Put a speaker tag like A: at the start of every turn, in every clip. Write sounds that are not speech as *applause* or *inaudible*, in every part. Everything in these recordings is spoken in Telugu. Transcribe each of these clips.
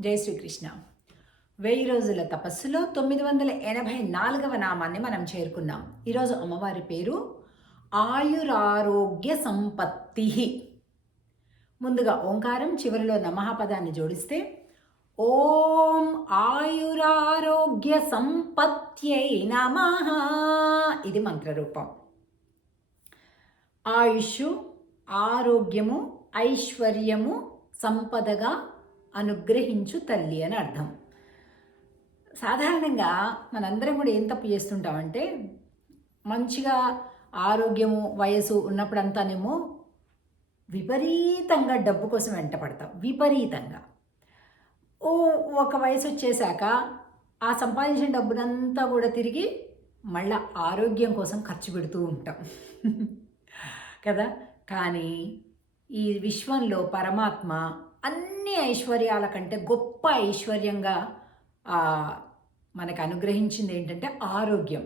A: జై శ్రీకృష్ణ. వెయ్యి రోజుల తపస్సులో తొమ్మిది వందల ఎనభై నాలుగవ నామాన్ని మనం చేరుకున్నాం. ఈరోజు అమ్మవారి పేరు ఆయురారోగ్య సంపత్తి. ముందుగా ఓంకారం చివరిలో నమఃపదాన్ని జోడిస్తే ఓం ఆయురారోగ్య సంపత్యై నమ ఇది మంత్రరూపం. ఆయుష్ ఆరోగ్యము ఐశ్వర్యము సంపదగా అనుగ్రహించు తల్లి అని అర్థం. సాధారణంగా మనందరం కూడా ఏం తప్పు చేస్తుంటామంటే మంచిగా ఆరోగ్యము వయసు ఉన్నప్పుడంతానేమో విపరీతంగా డబ్బు కోసం వెంట పడతాం విపరీతంగా. ఓ ఒక వయసు వచ్చేసాక ఆ సంపాదించిన డబ్బునంతా కూడా తిరిగి మళ్ళా ఆరోగ్యం కోసం ఖర్చు పెడుతూ ఉంటాం. *laughs* కదా? కానీ ఈ విశ్వంలో పరమాత్మ అన్ని ఐశ్వర్యాల కంటే గొప్ప ఐశ్వర్యంగా మనకు అనుగ్రహించింది ఏంటంటే ఆరోగ్యం.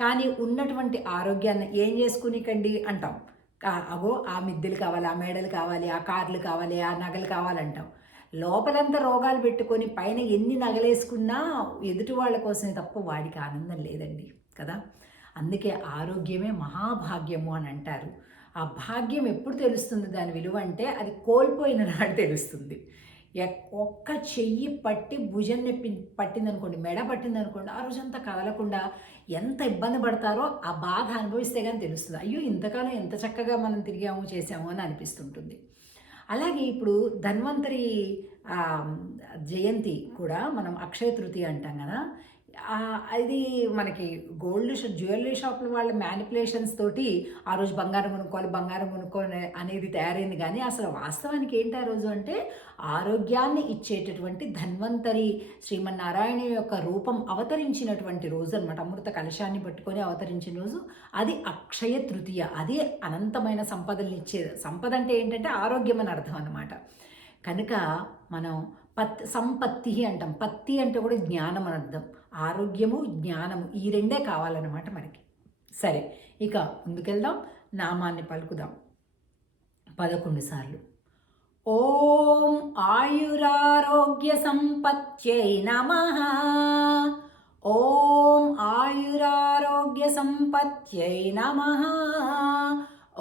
A: కానీ ఉన్నటువంటి ఆరోగ్యాన్ని ఏం చేసుకునికండి అంటాం. కా- అగో ఆ మిద్దెలు కావాలి ఆ మేడలు కావాలి ఆ కార్లు కావాలి ఆ నగలు కావాలంటాం లోపలంతా రోగాలు పెట్టుకొని పైన ఎన్ని నగలేసుకున్నా ఎదుటి వాళ్ళ కోసమే తప్ప వాడికి ఆనందం లేదండి కదా? అందుకే ఆరోగ్యమే మహాభాగ్యము అని అంటారు. ఆ భాగ్యం ఎప్పుడు తెలుస్తుంది? దాని విలువ అంటే అది కోల్పోయిన నాడు తెలుస్తుంది. ఒక్క చెయ్యి పట్టి భుజం నొప్పి పట్టిందనుకోండి మెడ పట్టిందనుకోండి ఆ రోజంతా కదలకుండా ఎంత ఇబ్బంది పడతారో ఆ బాధ అనుభవిస్తే కానీ తెలుస్తుంది. అయ్యో ఇంతకాలం ఎంత చక్కగా మనం తిరిగాము చేసాము అని అనిపిస్తుంటుంది. అలాగే ఇప్పుడు ధన్వంతరి జయంతి కూడా మనం అక్షయ తృతీయ అంటాం కదా అది మనకి గోల్డ్ షా- జ్యువెలరీ షాపుల వాళ్ళ మ్యానిపులేషన్స్ తోటి ఆ రోజు బంగారం కొనుక్కోవాలి బంగారం కొనుక్కోవాలి అనేది తయారైంది. కానీ అసలు వాస్తవానికి ఏంటి ఆ రోజు అంటే ఆరోగ్యాన్ని ఇచ్చేటటువంటి ధన్వంతరి శ్రీమన్నారాయణ యొక్క రూపం అవతరించినటువంటి రోజు అనమాట అమృత కలశాన్ని పట్టుకొని అవతరించిన రోజు. అది అక్షయ తృతీయ. అదే అనంతమైన సంపదల్ని ఇచ్చే సంపద అంటే ఏంటంటే ఆరోగ్యం అని అర్థం అనమాట కనుక మనం పత్ సంపత్తి అంటాం. పత్తి అంటే కూడా జ్ఞానం అని అర్థం. ఆరోగ్యము జ్ఞానము ఈ రెండే కావాలన్నమాట మనకి. సరే ఇక ముందుకెళ్దాం. నామాన్ని పలుకుదాం. పదకొండు సార్లు. ఓం ఆయురారోగ్య సంపత్యై నమ. ఓం ఆయురారోగ్య సంపత్యై నమ.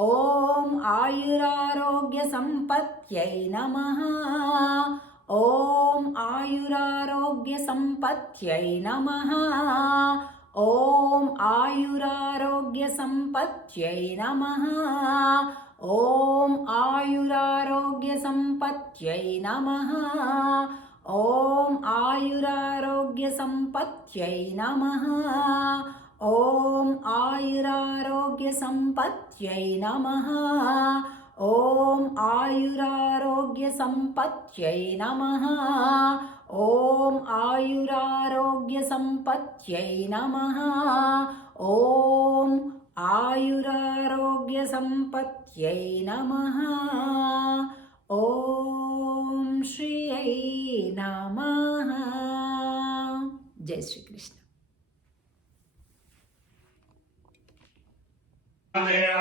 A: ॐ आयुरारोग्यसम्पत्यै नमः ॐ आयुरारोग्यसम्पत्यै नमः ॐ आयुरारोग्यसम्पत्यै नमः ॐ आयुरारोग्यसम्पत्यै नमः ॐ आयुरारोग्यसम्पत्यै नमः ఓం ఆయురారోగ్య సంపత్యై నమ. ఓం ఆయురారోగ్య సంపత్యై నమ. ఓం ఆయురారోగ్య సంపత్యై నమ. ఓం ఆయురారోగ్య సంపత్యై నమ. ఓం శ్రీ నమ. జై శ్రీకృష్ణ.
B: దేవ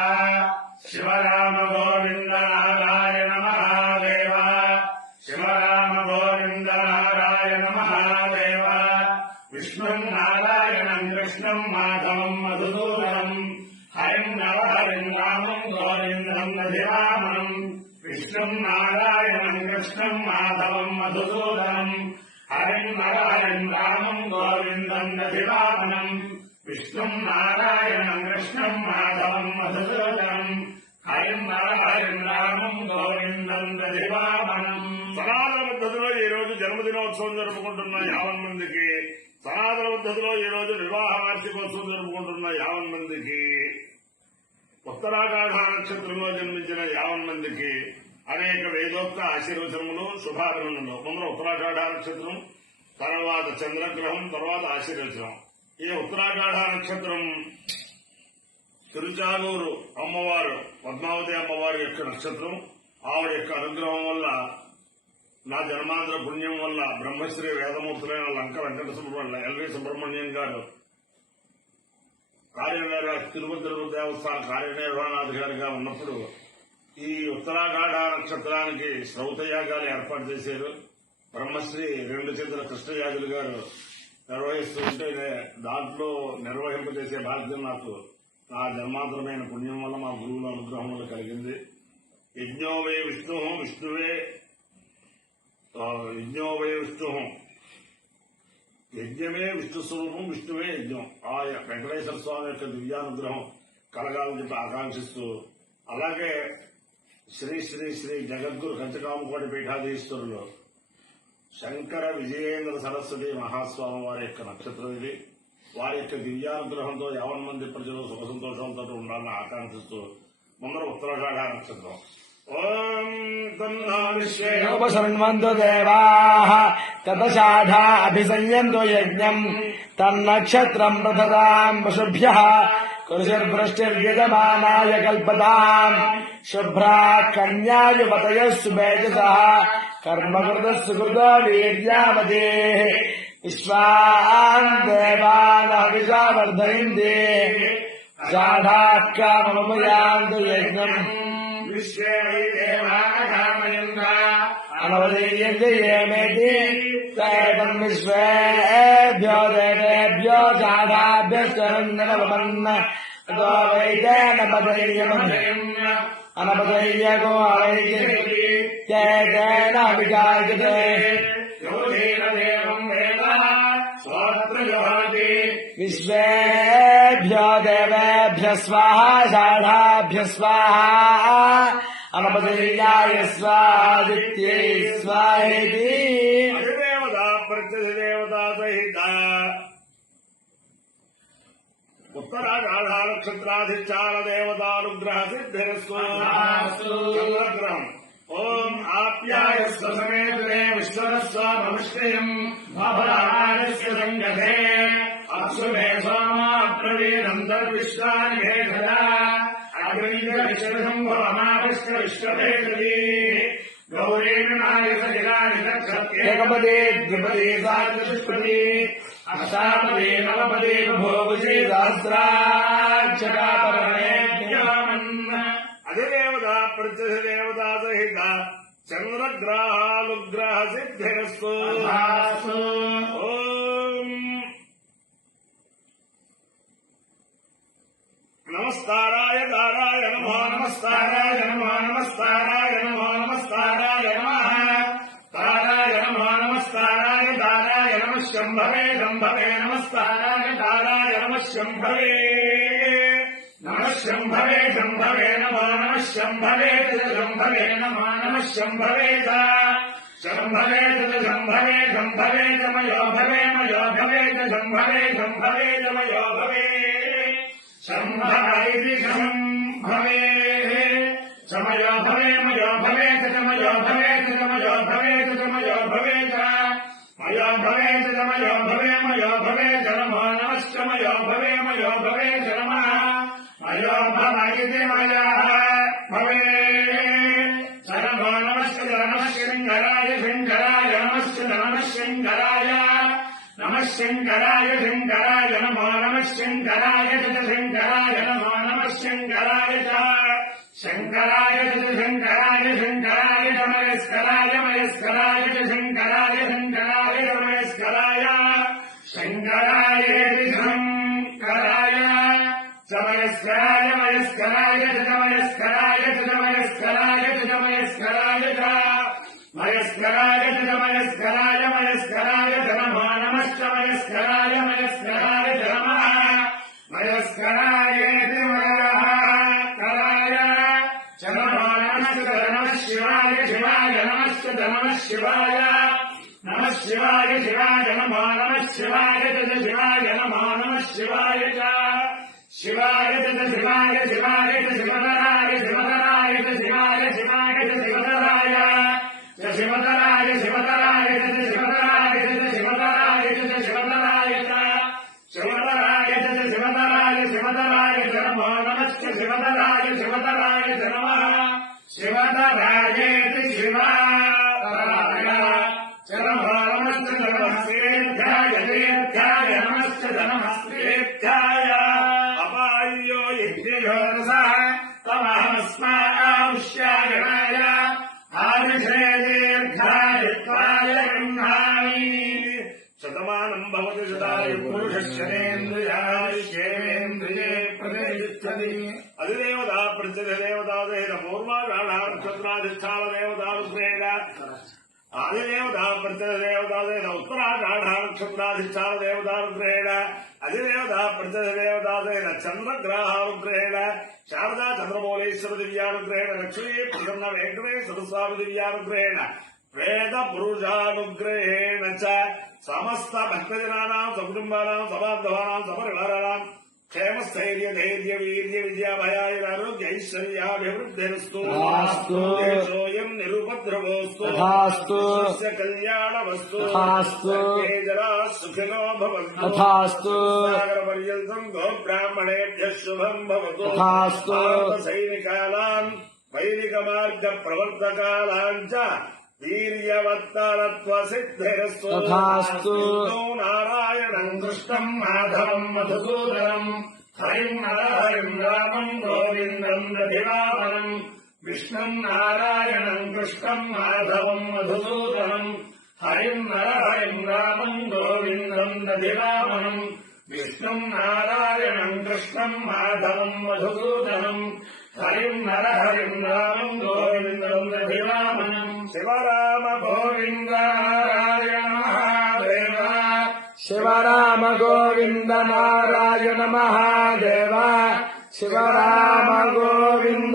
B: శివరామ గోవింద నారాయణ మహాదేవ శివరామ గోవింద నారాయణ మహాదేవ విష్ణుం నారాయణం కృష్ణం మాధవం మధుసూదనం. హరిం నవహరిం రామం గోవిందం నధివామనం విష్ణుం నారాయణం కృష్ణం మాధవం హరిం రామం గోవిందం నధివామనం విష్ణుం నారాయణం కృష్ణం మాధవం మధుసూదనం హరిం నర హరిం రామం గోవిందం దధివామనం సనాతన పద్ధతిలో ఈ రోజు జన్మదినోత్సవం జరుపుకుంటున్న యావన్ మందికి సనాతన పద్ధతిలో ఈ రోజు వివాహ వార్షికోత్సవం జరుపుకుంటున్న యావన్ మందికి ఉత్తరాఖండ నక్షత్రంలో జన్మించిన యావన్ మందికి అనేక వేదోక్త ఆశీర్వచనములు శుభాభినందనలు ముందు ఉత్తరాఖాఢ నక్షత్రం తర్వాత చంద్రగ్రహం తర్వాత ఆశీర్వచనం. ఈ ఉత్తరాఖండ నక్షత్రం తిరుచానూరు అమ్మవారు పద్మావతి అమ్మవారి యొక్క నక్షత్రం. ఆవిడ యొక్క అనుగ్రహం వల్ల నా జన్మాంతర పుణ్యం వల్ల బ్రహ్మశ్రీ వేదమూర్తులైన లంక వెంకట సుబ్రహ్మణ్యం ఎల్వి సుబ్రహ్మణ్యం గారు. కార్యనిర్వహణ తిరుపతి తిరుపతి దేవస్థాన కార్యనిర్వహణాధికారిగా ఉన్నప్పుడు ఈ ఉత్తరాఖాఢ నక్షత్రానికి శ్రౌత యాగాలు ఏర్పాటు చేశారు. బ్రహ్మశ్రీ రెండు చేతుల కృష్ణయాగులు గారు నిర్వహిస్తుంటే దాంట్లో నిర్వహింపజేసే బాధ్యత నాకు నా జన్మాంతరమైన పుణ్యం వల్ల మా గురువుల అనుగ్రహం వల్ల కలిగింది. యజ్ఞోవే విష్ణు విష్ణువే యజ్ఞోవే విష్ణు. యజ్ఞమే విష్ణు స్వరూపం విష్ణువే యజ్ఞం. ఆ వెంకటేశ్వర స్వామి యొక్క దివ్యానుగ్రహం కలగాలని చెప్పి ఆకాంక్షిస్తూ అలాగే శ్రీ శ్రీ శ్రీ జగద్గురు కంచకామకోటి పీఠాధీశ్వరులు శంకర విజయేంద్ర సరస్వతి మహాస్వామి వారి యొక్క నక్షత్రం ఇది. వారి యొక్క దివ్యానుగ్రహంతో యావన్ మంది ప్రజలు సుఖ సంతోషంతో ఉండాలని ఆకాంక్షిస్తూ ముందర ఉత్తరాషాఢ నక్షత్రం
C: శృణ్వంతు దేవా యజ్ఞం. తన్నక్షత్రం ప్రథదాం పశుభ్య कृषिर्वृष्टिर्यजमानाय कल्पताम् शुभ्रा कन्यायुपतयः सुमेजसः कर्मकृतः सुकृतो वीर्यावतेः विश्वान् देवानहविषा वर्धयन्ति शाढाः काममुपयान्तु यज्ञम्
B: विश्वे वै देवानामयन्त
C: अनवदीयमेति तम् विश्वेभ्यो
B: ഗോപാഭ്യശ്വരന്ദനവന്ന അനപതയ്യ ഗോളൈകേ വിചാരിച്ചത്
C: विश्वेभ्यो देवेभ्य स्वाहा षाढाभ्य स्वाहा अनपतिर्याय स्वादित्यै स्वाहेति
B: देवता प्रत्यधिदेवता सहिता ఉత్తరాఘాఢ నక్షత్రాధిష్టాన దేవతానుగ్రహ ఓం ఆప్యాయ సమేతే విశ్వరస్వ నమస్కయం మహారాజస్య సంగతే. అశ్వమే సోమా ప్రవీరంతర్విశ్వాని మేఘల విశ్వసంభవమావిష్ట విశ్వవేదీ गौरेण
C: नायसजगानिषत्पदे द्विपदे साचतुष्पदे अष्टापदे नवपदे भोगुषे
B: सहस्राक्षकापरमयज्ञामन् अधिदेवता प्रत्यधिदेवता सहित चन्द्रग्रहानुग्रहसिद्धिरस्तु ओ నమస్కారాయ దారాయ నమ నమస్కారాయ నమ నమస్కారాయ నమ నమస్కారాయ నమ. తారాయ నమ నమస్కారాయ దారాయ నమ. శంభవే శంభవే నమస్కారాయ దారాయ నమ. శంభవే. నమ శంభవే శంభవే నమ నమ. శంభవే శంభవే నమ నమ. శంభవే శంభవే శంభవే శంభవే మయో భవే మయో భవే శంభవే శంభవే మయో భవే. శంభవైది శంభవే సమయో భవే మయో భవే సమయో భవే సమయో భవే సమయో భవే మయో భవే సమయో భవే మయో భవే నమో నమశ్చమయో భవే మయో భవే నమ మయో భవైది మయా భవే నమో నమశ్చ నమ శంకరాయ శంకరాయ నమశ్చ నమ శంకరాయ నమ శంకరాయ ശങ്കരായ ശങ്കരായ നമ ശങ്കരായ ശങ്കരായ നമ ശങ്കരായ ശങ്കരായ ശങ്കരായ ശങ്കരായ മയസ്കരായ മയസ്കരായ ശങ്കരായ ശങ്കരായ മയസ്കരായ ശങ്കരായ నమశ్చ నమః శివాయ శివాయ నమశ్చ నమః శివాయ. నమః శివాయ శివాయ నమో నమః శివాయ శివాయ నమో నమః శివాయ శివాయ శివాయ శివాయ చ శివతరాయ శివతరాయ శివాయ శివాయ చ శివతరాయ చ శివతరాయ శివతరాయ చ శివతరాయ చ శివతరాయ శివతరాయ శివతరాయ శివతరాయ శివతరాయ చ నమో నమశ్చ శివతరాయ శివతరాయ చ శివతరాయేతి శివాయ చ నమో నమశ్చ నమస్తేభ్యాయ దేభ్యాయ నమశ్చ నమస్తేభ్యాయ అపాయ్యో యజ్ఞయోరస తమహమస్మావుష్యాయనాయ ఆదిశేదీర్ఘాయ
D: శతమానం భవతి శతాయు పురుషేంద్రియాయుష్యేంద్రియే ప్రతిష్టతి అధిదేవత அதிதேவதா பிரச்சனை தேவதாதேன பூர்வா காணாரத்னாதிஷ்டாலதேவதாருத்ரேண அதிதேவதா பிரச்சனை தேவதாதேன உத்தரா காணாரத்னாதிஷ்டாலதேவதாருத்ரேண அதிதேவதா பிரச்சனை தேவதாதேன சந்திரகிரகாருத்ரேண சாரதா சந்திரமௌலீஸ்வர திவ்யானுக்ரேண லட்சுமி பிரசன்ன வெங்கடேஸ்வர சுவாமி திவ்யானுக்ரேண வேத புருஷானுக்ரேண ச சமஸ்த பக்தஜனானாம் சகுடும்பானாம் சபாந்தவானாம் சபரிவாரானாம் क्षेमस्थैर्य धैर्य वीर्य
C: विजया
D: भयायुरारोग्य ऐश्वर्याभिवृद्धिरस्तु
C: देशोऽयम्
D: निरुपद्रवोऽस्तु कल्याणवस्तु
C: सर्वे
D: जनाः सुखिनो भवन्तु तथास्तु
C: सागरपर्यन्तम्
D: गोब्राह्मणेभ्यः शुभम् भवतु तथास्तु सैनिकानाम् वैदिकमार्गप्रवर्तकानाम्
C: च
D: భారత సైనికానాం వైదిక మార్గ ప్రవర్తకాలాం చ వీర్యవత్తరత్వ సిద్ధిరస్తు
C: తథాస్తు.
D: నారాయణం కృష్ణం మాధవం మధుసూదనం హరిం నరహరిం రామం గోవిందం దధివామనం విష్ణుం నారాయణం కృష్ణం మాధవం మధుసూదనం హరిం నరహరిం రామం గోవిందం దధివామనం విష్ణుం నారాయణం కృష్ణం మాధవం మధుసూదనం హరిం నరహరిం రామం గోవిందం
C: शिवराम गोविन्द नारायण महादेव शिवराम गोविन्द